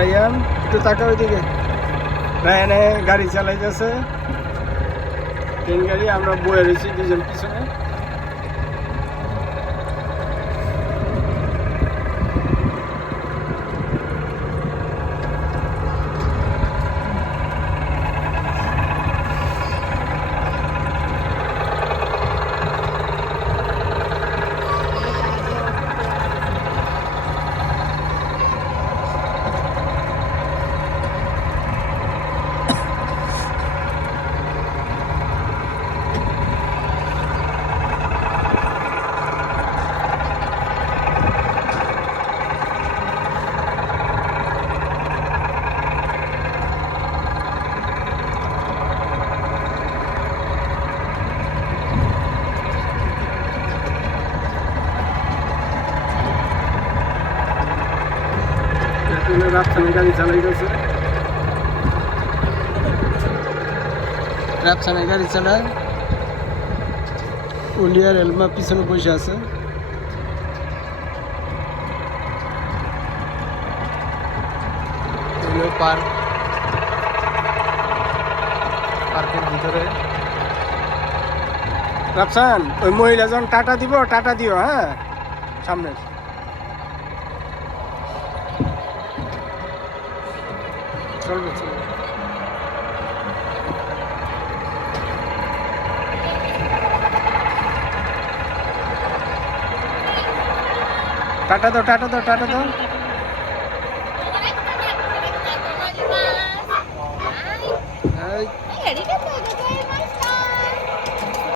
Ryan একটু তাকাও ওইদিকে। রায়ানে গাড়ি চালাইতেছে, ট্রেন গাড়ি। আমরা বয়ে রয়েছি দুজন পিছনে। রাজধানী গাড়ি চালাইতেছে, রাজধানী গাড়ি চালায়। উলিয়ার এলমা পিছনে বসে আছে। পার্ক, পার্কের ভিতরে। রাফসান, ওই মহিলা যখন টাটা দিব, টাটা দিও। হ্যাঁ, সামনে চলবে চলবে। টাটা দাও, টাটা দাও, টাটা দাও।